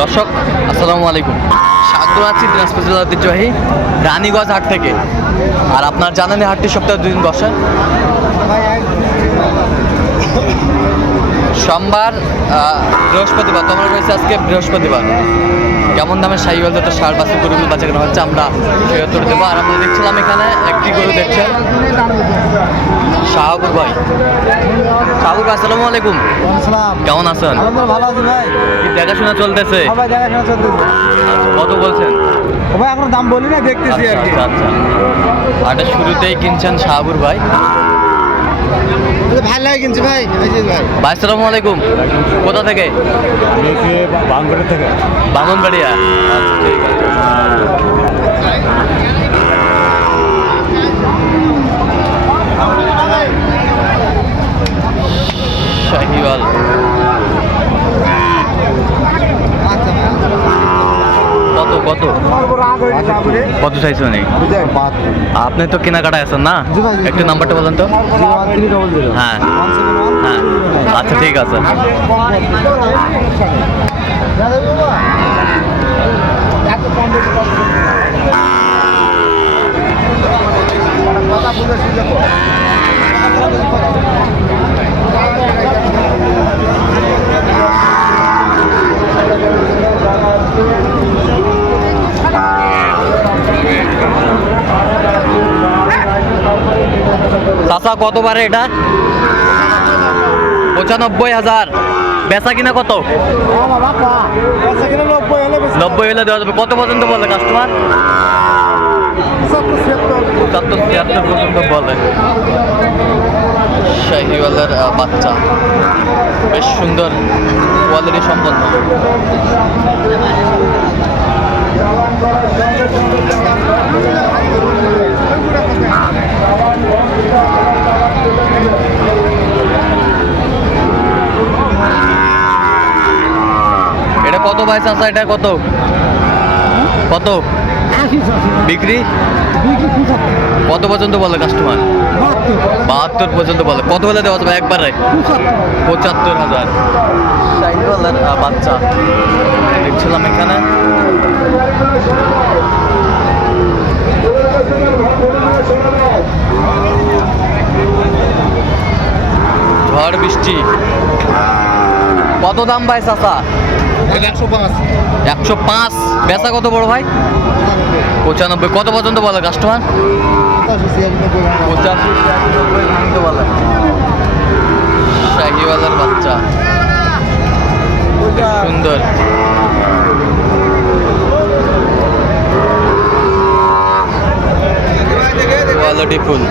দর্শক, আসসালামু আলাইকুম। স্বাগত আছি দিনাজপুর ঐতিহ্যবাহী রানীগঞ্জ হাট থেকে। আর আপনার জানেন হাটটি সপ্তাহে দুদিন বসে। সোমবার বৃহস্পতিবার, তোমার রয়েছে আজকে বৃহস্পতিবার। কেমন দামে হলতে তো সার বাসের গরুগুলো বাচ্চা কেনা হচ্ছে আমরা সেই উত্তর দেবো। আর আমরা দেখছিলাম এখানে একটি গরু দেখছেন। শাহাবুর ভাই। শাহাবুর ভাই আসসালামু আলাইকুম। কেমন আছেন? ভালো আছি ভাই। দেখাশোনা চলতেছে? সবাই কত বলছেন? ভাই এখন দাম বলি না দেখতেছি আর কি। আচ্ছা আচ্ছা আটা শুরুতেই কিনছেন শাহাবুর ভাই। ভালো লাগে কিনছি ভাই ভাই। ভাই আসসালামু আলাইকুম। কোথা থেকে। বামনবাড়িয়া। আচ্ছা ঠিক আছে শাহিওয়াল কত কত কত চাইছো নি আপনি তো কেনাকাটা আছেন না। একটু নাম্বারটা বলেন তো। হ্যাঁ। হ্যাঁ। আচ্ছা ঠিক আছে। চাচা কতবারে এটা? পঁচানব্বই হাজার। বেচা কিনা কত? নব্বই হলে দেওয়া যাবে। কত পর্যন্ত বলে কাস্টমার পঁচাত্তর পর্যন্ত বলে। শাহিওয়ালের বাচ্চা। বেশ সুন্দর কোয়ালিটি সম্পন্ন। এটা কত ভাই চাচা এটা কত? কত? বিক্রি? কত পর্যন্ত বলে কাস্টমার বাহাত্তর। পর্যন্ত বলে। কত হলে দেওয়া যাবে একবারে পঁচাত্তর। হাজার। সাইকেলের বাচ্চা। দেখছিলাম এখানে। ঝড় বৃষ্টি। কত দাম ভাই চাচা? একশো পাঁচ। বেচা কত বড় ভাই? পঁচানব্বই। কত পর্যন্ত বলে কাস্টমার পঁচাশি। ছিয়ানব্বই শাহিওয়ালার বাচ্চা। সুন্দর। কোয়ালিটি ফুল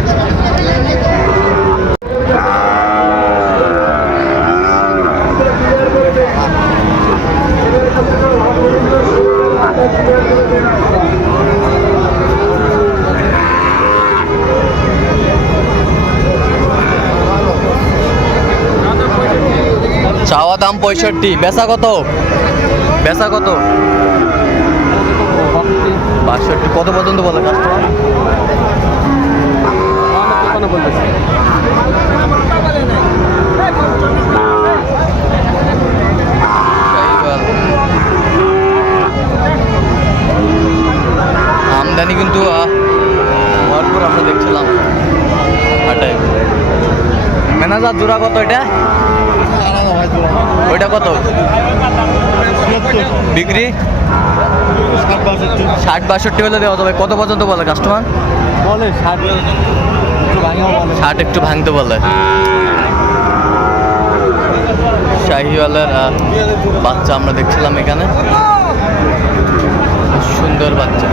চাওয়া দাম পঁয়ষট্টি। বেচা কত? বেচা কত? বাষট্টি। কত পর্যন্ত বলে কাস্টমার আমদানি কিন্তু ভরপুর আমরা দেখছিলাম। হাটায় ম্যানেজার জোড়া কত এটা ওইটা কত বিক্রি? ষাট বাষট্টি হলে দেওয়া যাবে। কত পর্যন্ত বলে কাস্টমার বলে ষাট। ষাট একটু ভাঙতে বলে। শাহিওয়ালের বাচ্চা আমরা দেখছিলাম এখানে। সুন্দর বাচ্চা।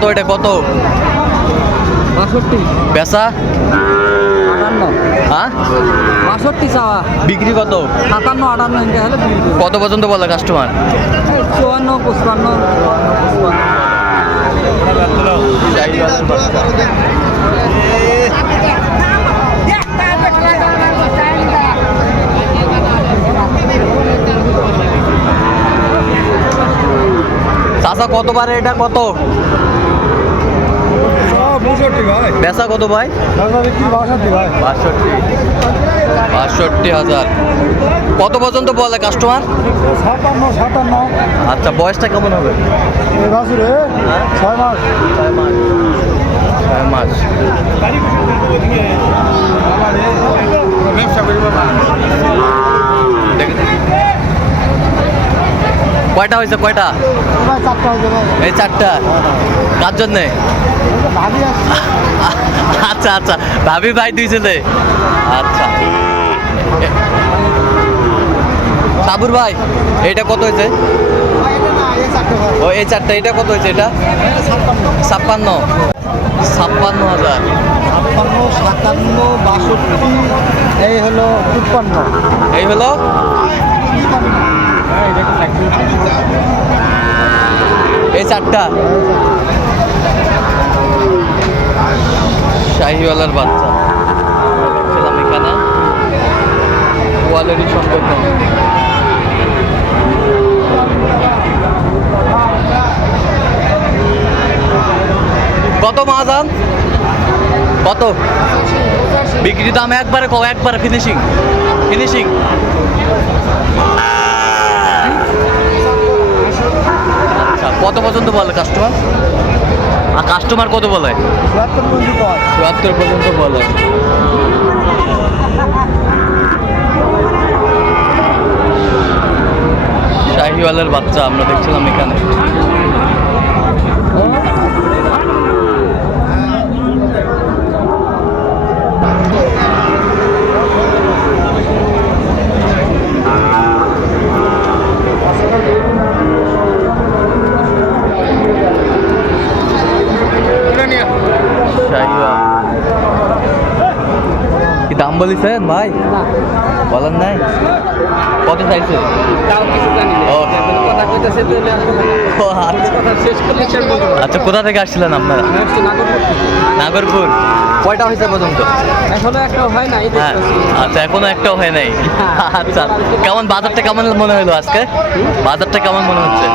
কত এটা কত? বাষট্টি। হ্যাঁ? বিক্রি কত? আটান্ন হলে কত পর্যন্ত বলে কাস্টমার চাষা কতবার এটা কত? বেচা কত ভাই? বাষট্টি বাষট্টি বাষট্টি। হাজার। কত পর্যন্ত বলে কাস্টমার সাতান্ন সাতান্ন। আচ্ছা বয়সটা কেমন হবে? ছয় মাস। ছয় মাস। ছয় মাস। কয়টা হয়েছে কয়টা? এই চারটা? কার জন্যে? আচ্ছা আচ্ছা। ভাবি ভাই দুই ছেলে আচ্ছা। সাবুর ভাই এইটা কত হয়েছে? ও এই চারটা এটা কত হয়েছে এটা এটা? ছাপ্পান্ন। ছাপ্পান্ন হাজার। ছাপ্পান্ন সাতান্ন বাষট্টি এই হলো তিপ্পান্ন। এই হলো? চারটা। শাহিওয়ালার বাচ্চা। দেখছিলাম এখানে। কোয়ালিটি সম্পন্ন কত মাহাজান? কত? বিক্রি দাম একবারে কম, একবারে ফিনিশিং ফিনিশিং কত পর্যন্ত বলে কাস্টমার আর কাস্টমার কত বলে? চুয়াত্তর পর্যন্ত বলে। শাহিওয়ালের বাচ্চা আমরা দেখছিলাম এখানে শাহিওয়াল কি দাম বলিছেন ভাই বলেন নাই। কত চাইছে? আচ্ছা। আচ্ছা কোথা থেকে আসছিলেন আপনারা? নাগরপুর। কয়টা হয়েছে পর্যন্ত? এখনও একটা হয়। নাই হ্যাঁ আচ্ছা এখনও একটাও হয় নাই। আচ্ছা কেমন বাজারটা কেমন মনে হলো আজকে? বাজারটা কেমন মনে হচ্ছে?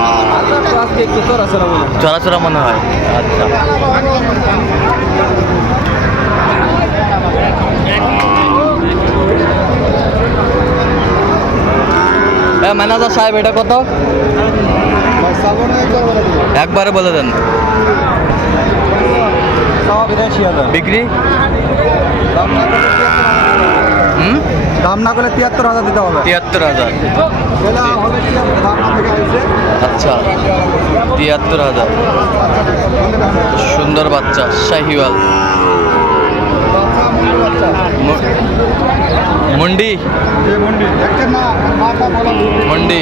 চড়াচড়া মনে হয়। চড়াচড়া হয় ম্যানেজার সাহেব এটা কত? একবার বলে দেন। বিক্রি? দাম না করলে তিয়াত্তর হাজার দিতে হবে। তিয়াত্তর হাজার। আচ্ছা তিয়াত্তর হাজার। সুন্দর বাচ্চা শাহিওয়াল। మొండి? మొండి.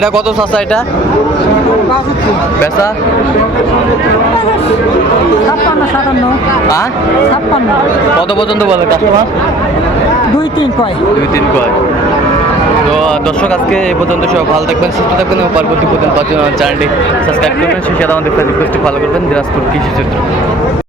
এটা কত চাচা এটা? বেচা? হ্যাঁ? কত পর্যন্ত বলে কাস্টমার দুই তিন কয়। দুই তিন কয়। তো দর্শক আজকে এই পর্যন্ত সব ভালো থাকবেন সুস্থ থাকবেন এবং পরবর্তী পর্যন্ত চ্যানেলটি সাবস্ক্রাইব করবেন। সেই সাথে আমাদের রিকোয়েস্টটি ফলো করবেন দিনাজপুর কৃষি চিত্র